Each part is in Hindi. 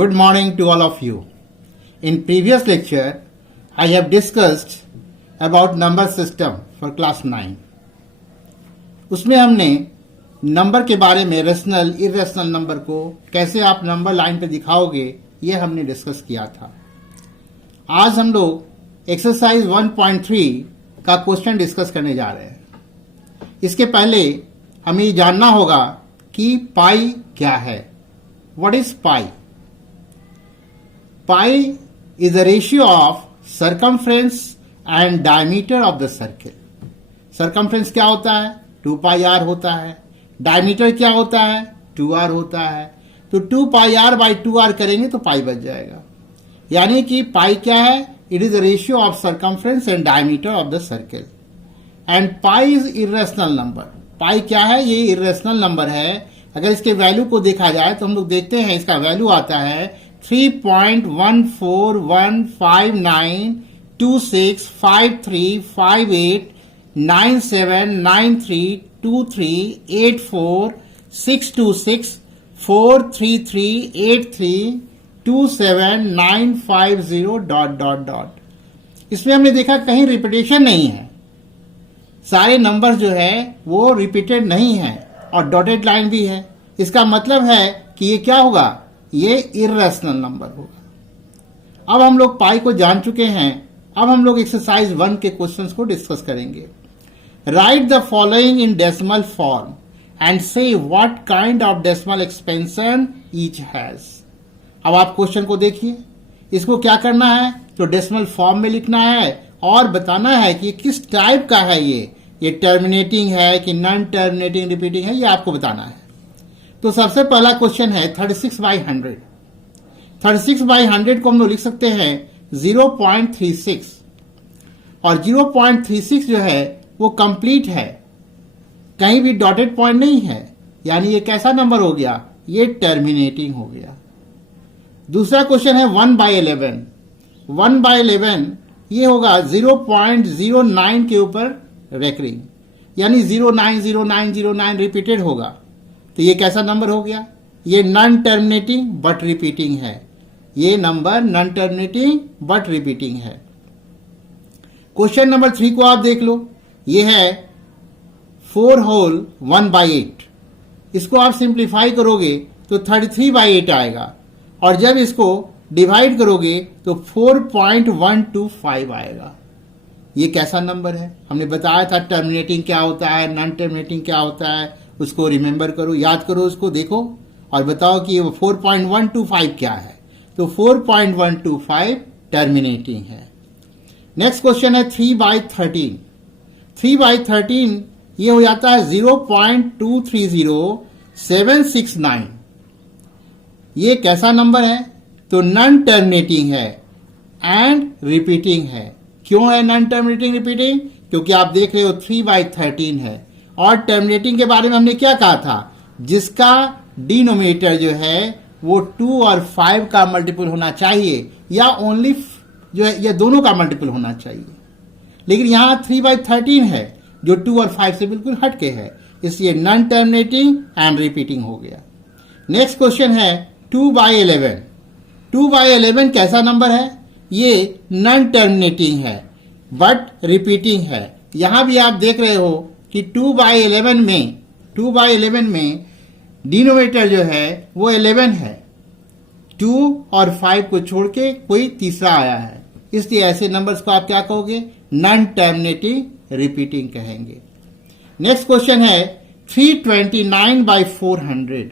Good morning to all of you. In previous lecture, I have discussed about number system for class 9. उसमें हमने नंबर के बारे में रेशनल इरेशनल नंबर को कैसे आप नंबर लाइन पे दिखाओगे ये हमने डिस्कस किया था. आज हम लोग एक्सरसाइज 1.3 का क्वेश्चन डिस्कस करने जा रहे हैं. इसके पहले हमें ये जानना होगा कि पाई क्या है. What is pi? Pi is the ratio of circumference and diameter of the circle. Circumference क्या होता है? 2 pi r होता है. Diameter क्या होता है? 2r होता है. तो 2 pi r by 2r करेंगे तो पाई बच जाएगा. यानी कि पाई क्या है? It is the ratio of circumference and diameter of the circle. And pi is irrational number. पाई क्या है? ये irrational number है. अगर इसके वैल्यू को देखा जाए तो हम लोग देखते हैं इसका वैल्यू आता है 3.1415932653589692383278327950 ... इसमें हमने देखा कहीं रिपीटेशन नहीं है. सारे नंबर्स जो है वो रिपीटेड नहीं है और डॉटेड लाइन भी है. इसका मतलब है कि ये क्या होगा? ये इर्रेशनल नंबर होगा. अब हम लोग पाई को जान चुके हैं. अब हम लोग एक्सरसाइज 1 के क्वेश्चंस को डिस्कस करेंगे. Write the following in decimal form and say what kind of decimal expansion each has. अब आप क्वेश्चन को देखिए. इसको क्या करना है? तो डेसिमल फॉर्म में लिखना है और बताना है कि किस टाइप का है. ये टर्मिनेटिंग है कि नॉन टर्मिनेटिंग रिपीटिंग है, ये आपको बताना है. तो सबसे पहला क्वेश्चन है 36/100. 36/100 को हम लोग लिख सकते हैं 0.36 और 0.36 जो है वो कंप्लीट है, कहीं भी डॉटेड पॉइंट नहीं है. यानी ये कैसा नंबर हो गया? ये टर्मिनेटिंग हो गया. दूसरा क्वेश्चन है 1/11. 1/11 ये होगा 0.09 के ऊपर रेकरिंग, यानी 090909 रिपीटेड होगा. तो ये कैसा नंबर हो गया? ये नॉन टर्मिनेटिंग बट रिपीटिंग है. ये number non terminating but repeating है. क्वेश्चन नंबर 3 को आप देख लो. ये है 4 होल 1/8. इसको आप सिंप्लीफाई करोगे तो 33/8 आएगा और जब इसको डिवाइड करोगे तो 4.125 आएगा. ये कैसा नंबर है? हमने बताया था टर्मिनेटिंग क्या होता है, नॉन टर्मिनेटिंग क्या होता है. उसको रिमेंबर करो, याद करो, उसको देखो और बताओ कि ये 4.125 क्या है. तो 4.125 टर्मिनेटिंग है. नेक्स्ट क्वेश्चन है 3/13. 3/13 ये हो जाता है 0.230769. ये कैसा नंबर है? तो नॉन टर्मिनेटिंग है एंड रिपीटिंग है. क्यों है नॉन टर्मिनेटिंग रिपीटिंग? क्योंकि आप देख रहे हो 3/13 है. और टर्मिनेटिंग के बारे में हमने क्या कहा था? जिसका डिनोमिनेटर जो है वो 2 और 5 का मल्टीपल होना चाहिए या ओनली जो है ये दोनों का मल्टीपल होना चाहिए. लेकिन यहां 3/13 है जो 2 और 5 से बिल्कुल हटके है, इसलिए नॉन टर्मिनेटिंग एंड रिपीटिंग हो गया. नेक्स्ट क्वेश्चन है 2/11. 2/11 कैसा नंबर है? ये नॉन टर्मिनेटिंग है बट रिपीटिंग है. यहां भी आप देख रहे हो कि 2/11 में डिनोमिनेटर जो है वो 11 है. 2 और 5 को छोड़ के कोई तीसरा आया है, इसलिए ऐसे नंबर्स को आप क्या कहोगे? नॉन टर्मिनेटिंग रिपीटिंग कहेंगे. नेक्स्ट क्वेश्चन है 329/400.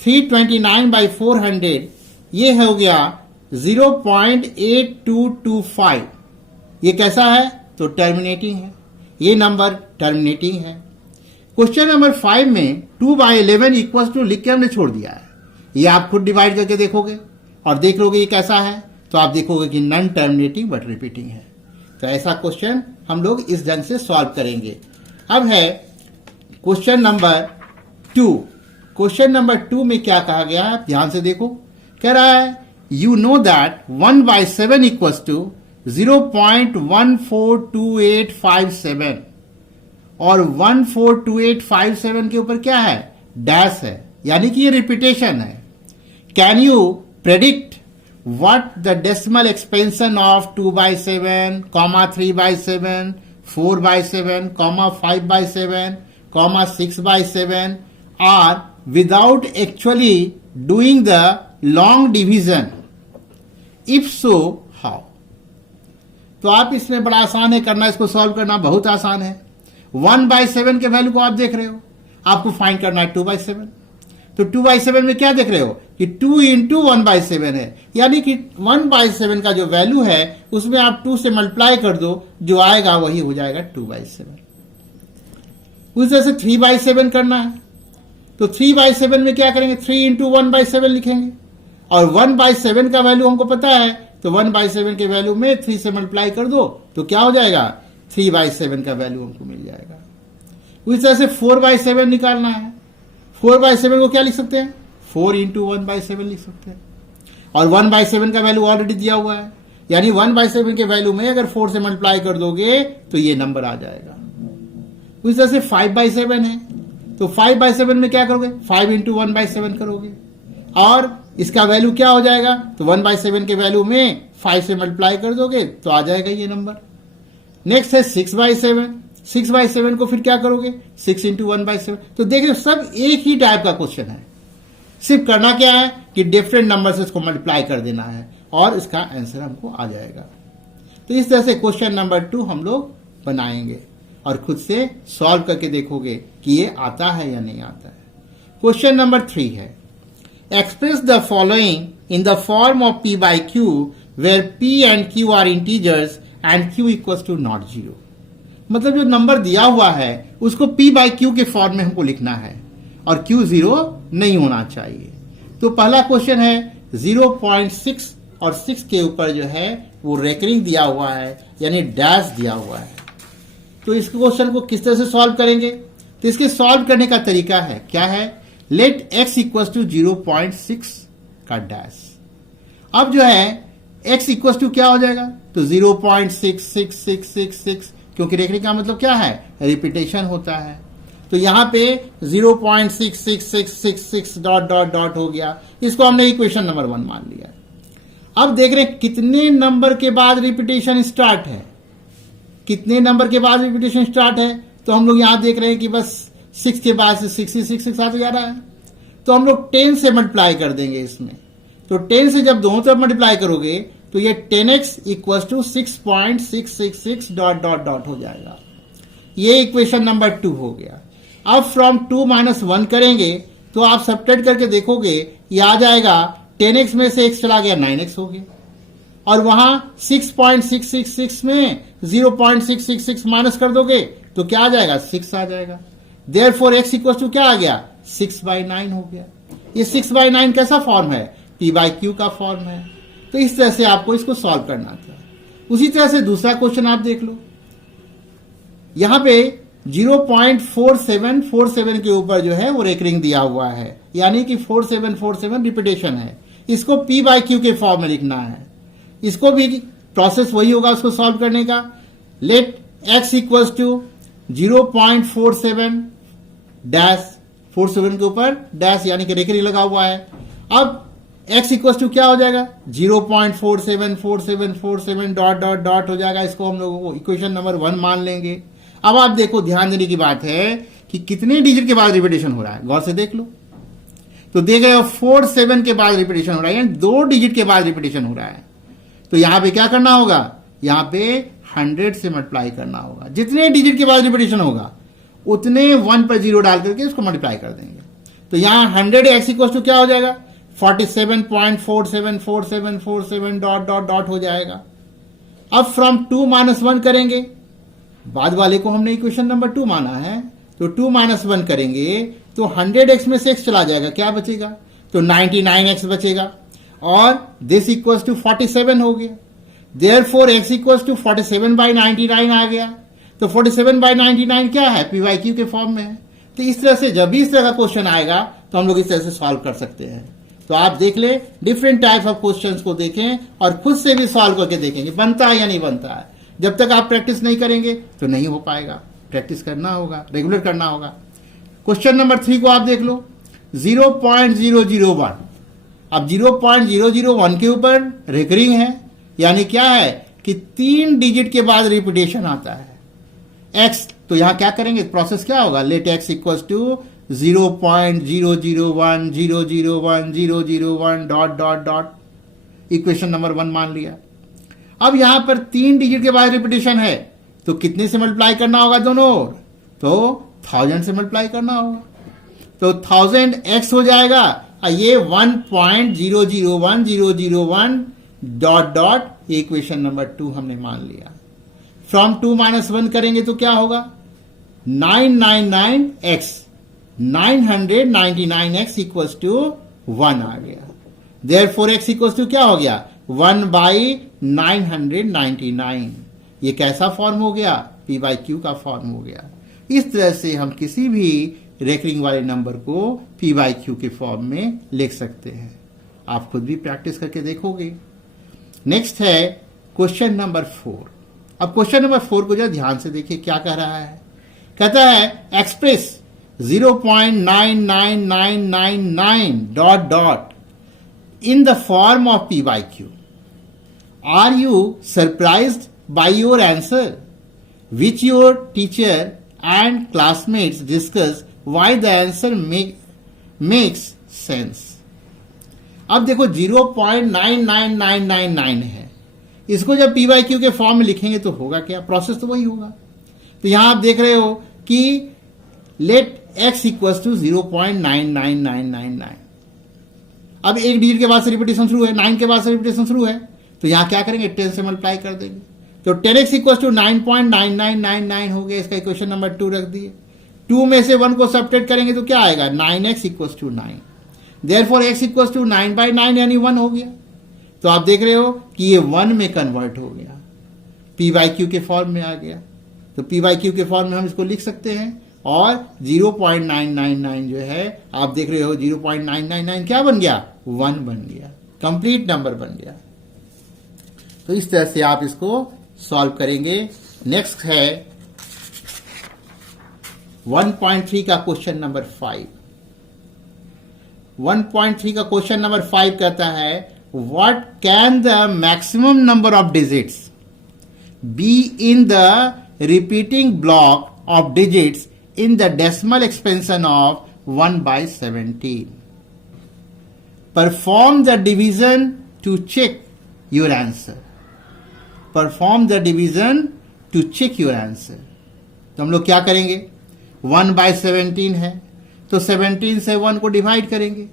329/400 ये हो गया 0.8225. ये कैसा है? तो टर्मिनेटिंग है. ये नंबर टर्मिनेटिंग है. क्वेश्चन नंबर 5 में 2/11 इक्वल्स टू लिख के हमने छोड़ दिया है. ये आप खुद डिवाइड करके देखोगे और देख लोगे ये कैसा है, तो आप देखोगे कि नॉन टर्मिनेटिंग बट रिपीटिंग है. तो ऐसा क्वेश्चन हम लोग इस ढंग से सॉल्व करेंगे. अब है क्वेश्चन नंबर 2. क्वेश्चन नंबर 2 में क्या कहा गया है? ध्यान से देखो. कह रहा है you know that 1/7 equals to 0.142857 और 142857 के ऊपर क्या है? डैश है, यानी कि ये रिपीटेशन है. Can you predict what the decimal expansion of 2 by 7, 3 by 7, 4 by 7, 5 by 7, 6 by 7 are without actually doing the long division. If so, how? तो आप इसमें बड़ा आसान है करना, इसको सॉल्व करना बहुत आसान है। 1 by 7 के वैल्यू को आप देख रहे हो, आपको फाइंड करना है 2 by 7। तो 2 by 7 में क्या देख रहे हो कि 2 into 1 by 7 है, यानी कि 1 by 7 का जो वैल्यू है उसमें आप 2 से मल्टीप्लाई कर दो, जो आएगा वही हो जाएगा 2 by 7। उस तरह से 3 by 7 करना है, तो 3 by 7 में क्या करेंगे, 3 into 1 by 7 लिखेंगे, और 1 by 7 का वैल्यू हमको पता है, तो 1 by 7 के वैल्यू में 3 से मल्टीप्लाई कर दो तो क्या हो जाएगा, 3 by 7 का वैल्यू हमको मिल जाएगा। उस तरह से 4 by 7 निकालना है, 4 by 7 को क्या लिख सकते हैं, 4 into 1 by 7 लिख सकते हैं, और 1 by 7 का वैल्यू ऑलरेडी दिया हुआ है, यानी 1 by 7 के वैल्यू में अगर 4 से मल्टीप्लाई कर दोगे तो ये नंबर आ जाएगा। उस तरह से 5 by 7 है, तो 5 by 7 में क्या करोगे, 5 into 1 by 7 करोगे, और इसका वैल्यू क्या हो जाएगा, तो 1 by 7 के वैल्यू में 5 से मल्टीप्लाई कर दोगे तो आ जाएगा ये नंबर। नेक्स्ट है 6 by 7, 6 by 7 को फिर क्या करोगे, 6 into 1 by 7। तो देखिए सब एक ही टाइप का क्वेश्चन है, सिर्फ करना क्या है कि डिफरेंट नंबर से इसको मल्टीप्लाई कर देना है और इसका आंसर हमको आ जाएगा। तो इस तरह से क्वेश्चन नंबर 2 हम लोग बनाएंगे और खुद से सॉल्व करके देखोगे कि ये आता है या नहीं आता है। क्वेश्चन नंबर 3 है, express the following in the form of p by q where p and q are integers and q equals to not 0। मतलब जो नंबर दिया हुआ है उसको p by q के फॉर्म में हमको लिखना है और q 0 नहीं होना चाहिए। तो पहला क्वेश्चन है 0.6 और 6 के ऊपर जो है वो रेकरिंग दिया हुआ है, यानी डैश दिया हुआ है। तो इस क्वेश्चन को किस तरह से सॉल्व करेंगे, तो इसके सॉल्व करने का तरीका है, क्या है, लेट x इक्वल्स टू 0.6 का डैश। अब जो है x इक्वल्स टू क्या हो जाएगा, तो 0.666666, क्योंकि रेकरिंग का मतलब क्या है, रिपीटेशन होता है। तो यहां पे 0.66666 डॉट डॉट डॉट हो गया, इसको हमने इक्वेशन नंबर 1 मान लिया। अब देख रहे हैं कितने नंबर के बाद रिपीटेशन स्टार्ट है, कितने नंबर के बाद रिपीटेशन स्टार्ट है, तो हम लोग यहां देख रहे हैं कि बस 6 के बाद से 66 आते जा रहा है, तो हम लोग 10 से मल्टीप्लाई कर देंगे इसमें। तो 10 से जब दोनों तरफ मल्टीप्लाई करोगे तो ये 10x equal to 6.666 dot dot dot हो जाएगा। ये इक्वेशन नंबर 2 हो गया। अब फ्रॉम 2 - 1 करेंगे तो आप सब्ट्रैक्ट करके देखोगे ये आ जाएगा, 10x में से x चला गया 9x हो गया, और वहां 6.666 में 0.666 माइनस कर दोगे तो क्या आ जाएगा, 6 आ जाएगा। देयरफॉर x इक्वल टू क्या आ गया, 6/9 हो गया। ये 6/9 कैसा फॉर्म है, p by q का फॉर्म है। तो इस तरह से आपको इसको सॉल्व करना था। उसी तरह से दूसरा क्वेश्चन आप देख लो, यहां पे 0.4747 के ऊपर जो है वो रेकरिंग दिया हुआ है, यानी कि 4747 रिपीटेशन है। इसको p by q के फॉर्म में लिखना है। इसको भी प्रोसेस वही होगा उसको सॉल्व करने का। Let x equals to 0.47 dash, 47 के ऊपर डैश यानी कि रेकरिंग लगा हुआ है। अब x इक्वल्स टू क्या हो जाएगा, 0.474747 डॉट डॉट डॉट हो जाएगा। इसको हम लोगों को इक्वेशन नंबर 1 मान लेंगे। अब आप देखो, ध्यान देने की बात है कि कितने डिजिट के बाद रिपीटेशन हो रहा है, गौर से देख लो। तो देख रहे हो 47 के बाद रिपीटेशन हो रहा है, यानी 2 डिजिट के बाद रिपीटेशन हो रहा है। तो यहां पे क्या करना होगा, यहां पे 100 से मल्टीप्लाई करना होगा। जितने डिजिट के बाद रिपीटेशन होगा उतने 1 पर 0 डाल करके उसको मल्टीप्लाई कर देंगे। तो यहां 100x इक्वल टू क्या हो जाएगा, 47.474747 डॉट डॉट डॉट हो जाएगा। अब फ्रॉम 2 - 1 करेंगे, बाद वाले को हमने इक्वेशन नंबर 2 माना है, तो 2 - 1 करेंगे तो 100x में से x चला जाएगा, क्या बचेगा, तो 99x बचेगा, और दिस इक्वल्स टू 47 हो गया। देयरफॉर x इक्वल्स टू 47/99 आ गया। तो 47/99 क्या है, p by q के फॉर्म में है। तो इस तरह से जब भी इस तरह का क्वेश्चन आएगा तो हम लोग इस तरह से सॉल्व कर सकते हैं। तो आप देख ले, डिफरेंट टाइप ऑफ क्वेश्चंस को देखें और खुद से भी सॉल्व करके देखेंगे बनता है या नहीं बनता है। जब तक आप प्रैक्टिस नहीं करेंगे तो नहीं हो पाएगा, प्रैक्टिस करना होगा, रेगुलर करना होगा। क्वेश्चन नंबर 3 को आप देख लो, 0.001 अब 0.001 के ऊपर रिकरिंग है, यानी क्या है कि 3 डिजिट के बाद रिपीटेशन आता है x। तो यहां क्या करेंगे, प्रोसेस क्या होगा, let x equal to 0.001001 dot dot dot, equation number 1 मान लिया। अब यहां पर 3 डिजिट के बाद रिपीटेशन है, तो कितने से मल्टीप्लाई करना होगा दोनों ओर, तो 1000 से मल्टीप्लाई करना होगा, तो 1000x हो जाएगा। ये 1.001001 डॉट डॉट, इक्वेशन नंबर 2 हमने मान लिया। फ्रॉम 2 - 1 करेंगे तो क्या होगा, 999x, 999x इक्वल्स टू 1 आ गया। देयरफॉर x इक्वल्स टू क्या हो गया, 1/999। ये कैसा फॉर्म हो गया, p/q का फॉर्म हो गया। इस तरह से हम किसी भी रेकरिंग वाले नंबर को p/q के फॉर्म में लिख सकते हैं। आप खुद भी प्रैक्टिस करके देखोगे। नेक्स्ट है क्वेश्चन नंबर 4। अब क्वेश्चन नंबर 4 को जरा ध्यान से देखिए क्या कह रहा है। कहता है express 0.99999 dot dot in the form of p/q. Are you surprised by your answer, which your teacher and classmates discuss why the answer makes sense? अब देखो 0.99999 है, इसको जब p/q के फॉर्म में लिखेंगे तो होगा क्या, प्रोसेस तो वही होगा। तो यहां आप देख रहे हो कि लेट x इक्वल्स टू 0.99999। अब एक डिजिट के बाद से रिपीटेशन शुरू है, 9 के बाद से रिपीटेशन शुरू है, तो यहां क्या करेंगे, 10 से मल्टीप्लाई कर देंगे, तो 10x इक्वल टू 9.9999 हो गया। इसका इक्वेशन नंबर 2 रख दिए। 2 में से 1 को सब्ट्रैक्ट करेंगे तो क्या आएगा, 9x equal to 9। Therefore x equal to 9/9 यानी 1 हो गया। तो आप देख रहे हो कि ये 1 में कन्वर्ट हो गया, p/q के फॉर्म में आ गया। तो p/q के फॉर्म में हम इसको लिख सकते हैं, और 0.999 जो है आप देख रहे हो 0.999 क्या बन गया, 1 बन गया, कंप्लीट नंबर बन गया। तो इस तरह से आप इसको सॉल्व करेंगे। नेक्स्ट है 1.3 का क्वेश्चन नंबर 5। 1.3 का क्वेश्चन नंबर 5 कहता है what can the maximum number of digits be in the repeating block of digits in the decimal expansion of 1/17. Perform the division to check your answer. Perform the division to check your answer. तो हम लोग क्या करेंगे, 1/17 है तो 17 से 1 को डिवाइड करेंगे।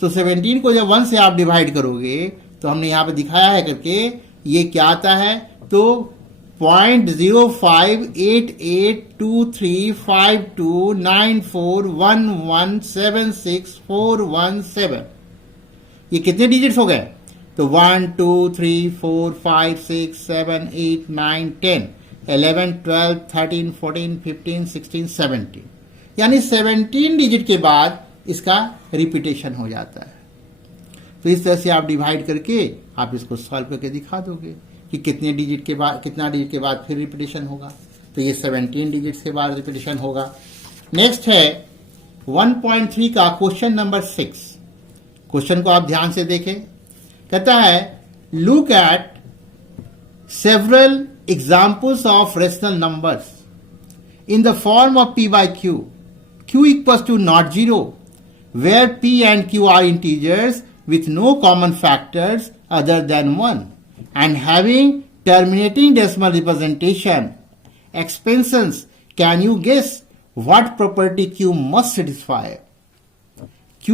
तो 17 को जब 1 से आप डिवाइड करोगे तो हमने यहां पर दिखाया है करके, ये क्या आता है, तो 0.0588235294117647। ये कितने डिजिट्स हो गए, तो 1 2 3 4 5 6 7 8 9 10 11 12 13 14 15 16 17, यानी 17 डिजिट के बाद इसका रिपीटेशन हो जाता है। तो इस तरह से आप डिवाइड करके आप इसको सॉल्व करके दिखा दोगे कि कितने डिजिट के बाद, कितना डिजिट के बाद फिर रिपीटेशन होगा। तो ये 17 डिजिट्स के बाद रिपीटेशन होगा। नेक्स्ट है 1.3 का क्वेश्चन नंबर 6। क्वेश्चन को आप ध्यान से देखें। कहता है look at several examples of rational numbers in the form of p/q, q equals to not 0, where p and q are integers with no common factors other than 1 and having terminating decimal representation expansions. Can you guess what property q must satisfy? q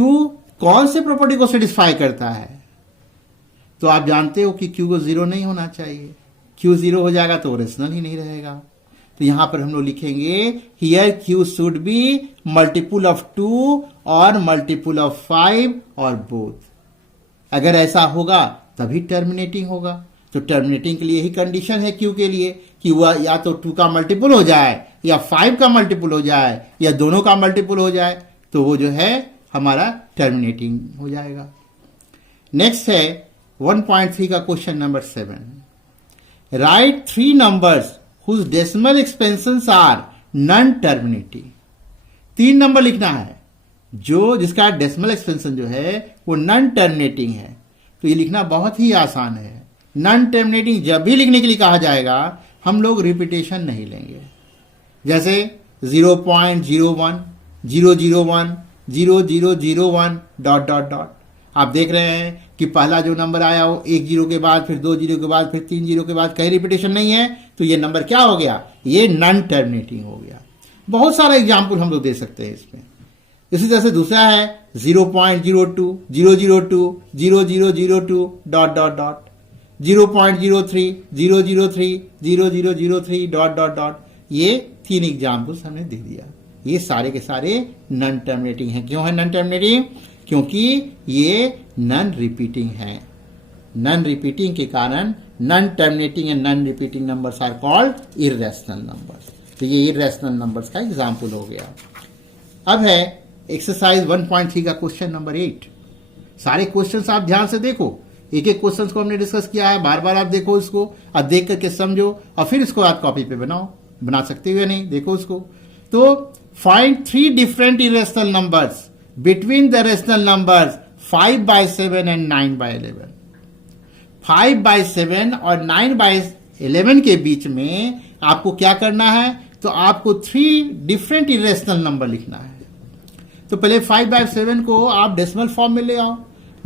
कौन से प्रॉपर्टी को सेटिस्फाई करता है, तो आप जानते हो कि q को 0 नहीं होना चाहिए। q 0 हो जाएगा तो रेशनल ही नहीं रहेगा। तो यहां पर हम लोग लिखेंगे here q should be multiple of 2 और मल्टीपुल ऑफ 5 और बोथ। अगर ऐसा होगा तभी टर्मिनेटिंग होगा। तो टर्मिनेटिंग के लिए ही कंडीशन है q के लिए कि वह या तो 2 का मल्टीपुल हो जाए या 5 का मल्टीपुल हो जाए या दोनों का मल्टीपुल हो जाए, तो वो जो है हमारा टर्मिनेटिंग हो जाएगा। नेक्स्ट है 1.3 का question number 7। Write 3 numbers whose decimal expansions are non terminating. 3 number लिखना है जिसका डेसिमल एक्सपेंशन जो है वो नॉन टर्मिनेटिंग है। तो ये लिखना बहुत ही आसान है। नॉन टर्मिनेटिंग जब भी लिखने के लिए कहा जाएगा हम लोग रिपीटेशन नहीं लेंगे। जैसे 0.01, 001, 0001 डॉट डॉट डॉट। आप देख रहे हैं कि पहला जो नंबर आया वो 1 जीरो के बाद, फिर 2 जीरो के बाद, फिर 3 जीरो के बाद, कहीं रिपीटेशन नहीं है, तो ये नंबर क्या हो गया? ये नॉन टर्मिनेटिंग हो गया। बहुत सारा एग्जाम्पल हम लोग दे सकते हैं इसमें। इसी तरह से दूसरा है 0.02, 002, 0002 dot dot dot, 0.03, 003, 0003 dot dot dot. ये 3 एग्जाम्पल्स हमने दे दिया। ये सारे के सारे नॉन टर्मिनेटिंग हैं। क्यों है नॉन टर्मिनेटिंग? क्योंकि ये नॉन रिपीटिंग है। नॉन रिपीटिंग के कारण non terminating and non repeating numbers are called irrational numbers. तो ये इर्रेशनल नंबर्स का एग्जाम्पल हो गया। अब है एक्सरसाइज 1.3 का क्वेश्चन नंबर 8। सारे क्वेश्चंस आप ध्यान से देखो। एक एक क्वेश्चन को हमने डिस्कस किया है, बार बार आप देखो इसको और देख करके समझो और फिर इसको आप कॉपी पे बनाओ। बना सकते हो या नहीं, देखो उसको। तो find 3 different irrational numbers between the rational numbers 5/7 and 9/11। 5/7 और 9/11 के बीच में आपको क्या करना है? तो आपको 3 डिफरेंट इरेशनल नंबर लिखना है। तो पहले 5/7 को आप डेसिमल फॉर्म में ले आओ,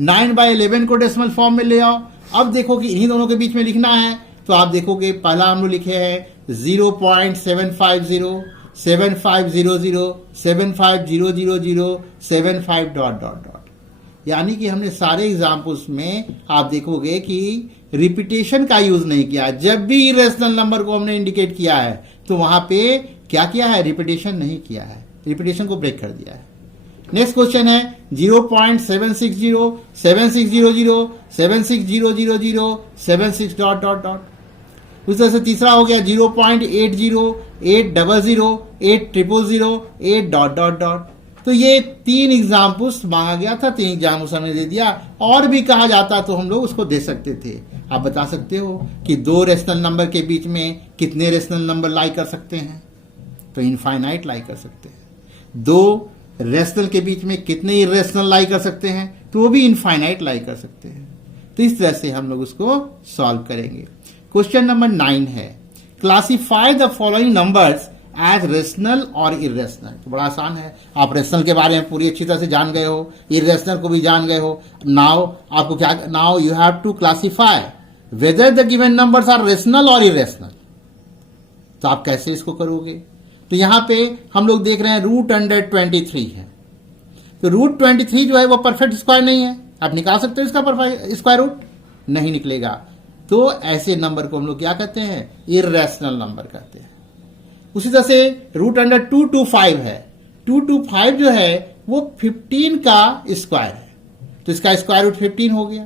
9/11 को डेसिमल फॉर्म में ले आओ। अब देखो कि इन्हीं दोनों के बीच में लिखना है। तो आप देखोगे पहला हम लोग लिखे हैं 0.750, 7500, 75000, 75 डॉट डॉट डॉट। यानी कि हमने सारे एग्जाम्पल्स में आप देखोगे कि रिपीटेशन का यूज नहीं किया। जब भी इरेशनल नंबर को हमने इंडिकेट किया है तो वहां पे क्या किया है? रिपीटेशन नहीं किया है, रिपीटेशन को ब्रेक कर दिया है। नेक्स्ट क्वेश्चन है 0.760, 7600, 76000, 76 डॉट डॉट डॉट। उस तरह से तीसरा हो गया 0.80, 800, 8000, 8 डॉट डॉट डॉट। तो ये 3 एग्जाम्पल्स मांगा गया था, 3 एग्जाम्पल्स हमने दे दिया। और भी कहा जाता तो हम लोग उसको दे सकते थे। आप बता सकते हो कि 2 रेशनल नंबर के बीच में कितने रेशनल नंबर लाई कर सकते हैं? तो इनफाइनाइट लाई कर सकते हैं। 2 रेशनल के बीच में कितने इरेशनल लाई कर सकते हैं? तो वो भी इनफाइनाइट लाई कर सकते हैं। तो इस तरह से हम लोग उसको सॉल्व करेंगे। क्वेश्चन नंबर 9 है classify the following numbers as rational और इरेशनल। तो बड़ा आसान है। आप रेशनल के बारे में पूरी अच्छी तरह से जान गए हो, इरेशनल को भी जान गए हो। नाउ आपको क्या, now you have to classify whether the given numbers are rational और इरेशनल। तो आप कैसे इसको करोगे? तो यहां पे हम लोग देख रहे हैं √23 है। तो √23 जो है वो परफेक्ट स्क्वायर नहीं है। आप निकाल सकते हो इसका स्क्वायर रूट? नहीं निकलेगा। तो ऐसे नंबर को हम लोग क्या कहते हैं? इर्रेशनल नंबर कहते हैं। उसी तरह से √225 है। 225 जो है वो 15 का स्क्वायर है। तो इसका स्क्वायर रूट 15 हो गया।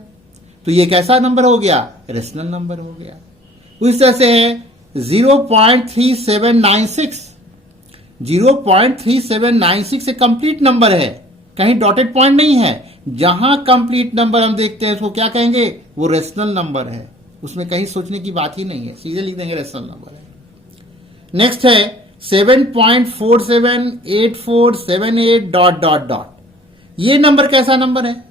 तो ये कैसा नंबर हो गया? रेशनल नंबर हो गया। उसी तरह से है 0.3796। 0.3796 एक कंप्लीट नंबर है, कहीं डॉटेड पॉइंट नहीं है। जहां कंप्लीट नंबर हम देखते हैं उसको क्या कहेंगे? वो रेशनल नंबर है। उसमें कहीं सोचने की बात ही नहीं है, सीधे लिख देंगे रेशनल नंबर है। नेक्स्ट है 7.478478 डॉट डॉट डॉट। ये नंबर कैसा नंबर है?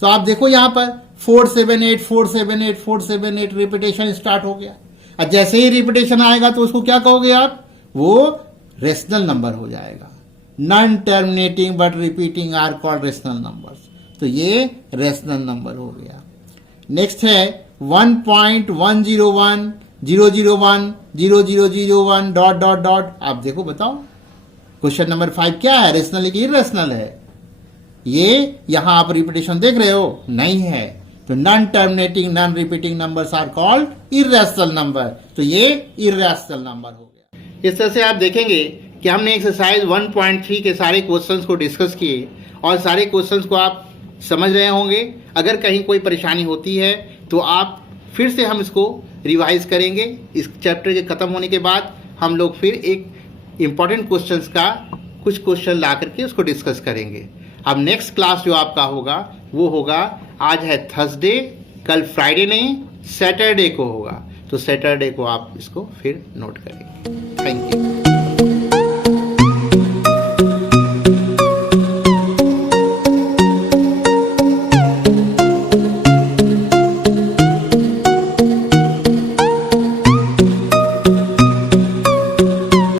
तो आप देखो यहां पर 478 478 478 रिपीटेशन स्टार्ट हो गया। और जैसे ही रिपीटेशन आएगा तो उसको क्या कहोगे आप? वो रेशनल नंबर हो जाएगा। Non terminating but repeating are called rational numbers. तो ये रेशनल नंबर हो गया। नेक्स्ट है 1.101 001 0001 डॉट डॉट डॉट। आप देखो बताओ क्वेश्चन नंबर 5 क्या है? रेशनल की इरेशनल है। ये यहां आप रिपीटेशन देख रहे हो? नहीं है। तो non terminating non repeating numbers are called irrational number. तो ये इरेशनल नंबर हो गया। इस तरह से आप देखेंगे कि हमने एक्सरसाइज 1.3 के सारे क्वेश्चंस को डिस्कस किए और सारे क्वेश्चंस को आप समझ रहे होंगे। अगर कहीं कोई परेशानी होती है तो आप फिर से हम इसको रिवाइज करेंगे। इस चैप्टर के खत्म होने के बाद हम लोग फिर एक इम्पॉर्टेंट क्वेश्चंस का कुछ क्वेश्चन ला करके उसको डिस्कस करेंगे। अब नेक्स्ट क्लास जो आपका होगा वो होगा, आज है थर्सडे, कल फ्राइडे नहीं सैटरडे को होगा। तो सैटरडे को आप इसको फिर नोट करेंगे। Thank you.